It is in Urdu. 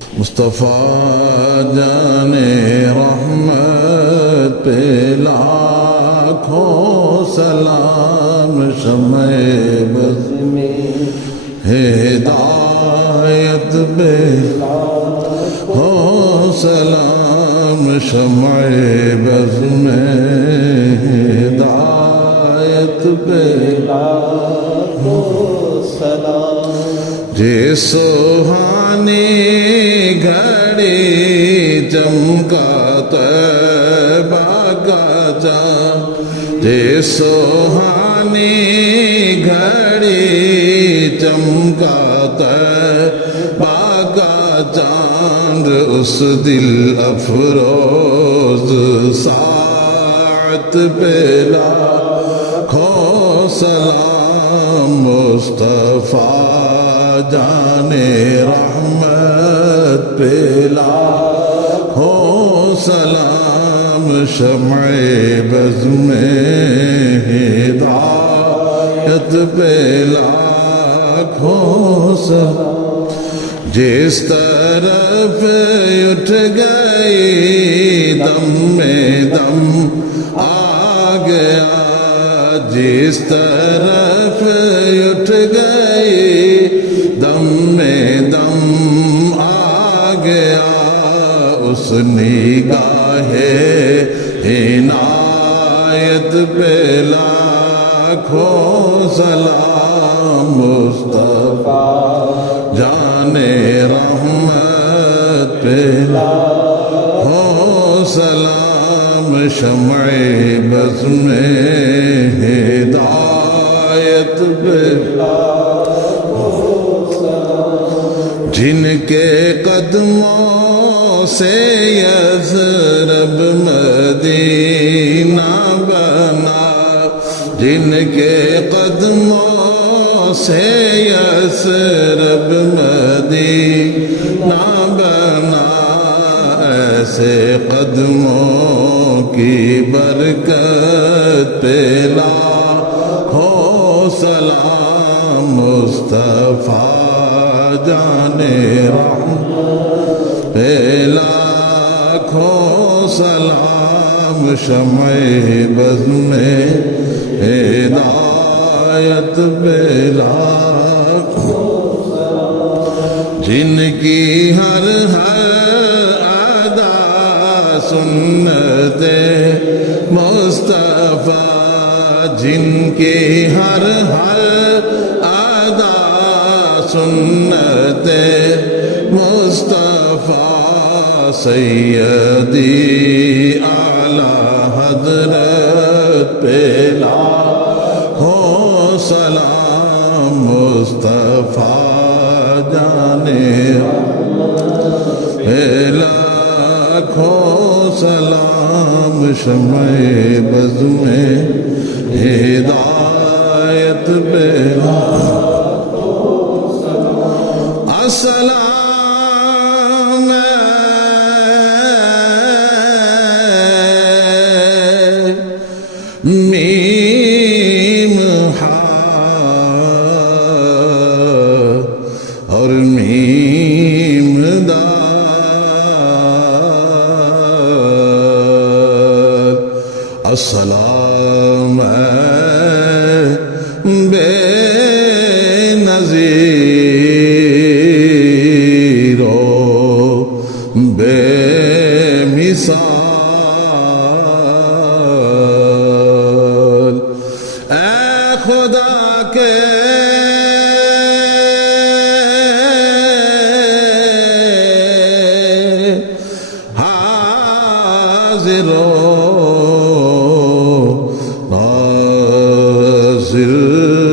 مصطفیٰ جان رحمت پہ لاکھوں سلام، شمع بز میں ہدایت پہ لاکھوں سلام، شمع بز میں ہدایت پہ لاکھوں سلام۔ جے سوہانی گھڑی چمکا طیبہ کا چاند، جے سوہانی گھڑی چمکا طیبہ کا چاند، اس دل افروز ساعت پہ لاکھوں سلام، مصطفیٰ جان رحمت پہ لاکھوں سلام، شمع بز میں ہدایت پہ لاکھوں سلام۔ جس طرف اٹھ گئی دم میں دم آ گیا، جس طرف اٹھ گئی دم میں دم آ گیا، اس نگاہ عنایت پہ لاکھوں سلام، مصطفیٰ جان رحمت پہ لاکھوں سلام، شمع بز میں ہدایت پہ جن کے قدموں سے یثرب مدینہ بنا، جن کے قدموں سے یثرب مدینہ بنا، ایسے قدموں کی برکت پہ لاکھوں سلام، مصطفیٰ جان رحمت پہ لاکھوں سلام، شمع بز میں ہدایت پہ لاکھوں سلام، جن کی ہر ادا سنت مصطفیٰ، جن کی ہر ادا سنت مصطفیٰ، سیدی اعلیٰ حضرت پہ لاکھوں سلام، مصطفیٰ جان پہ لاکھوں سلام، شمع بز میں ہدایت پہ السلام میم اور میم دال، السلام بے نظیر بے مثال، اے خدا کے حاضر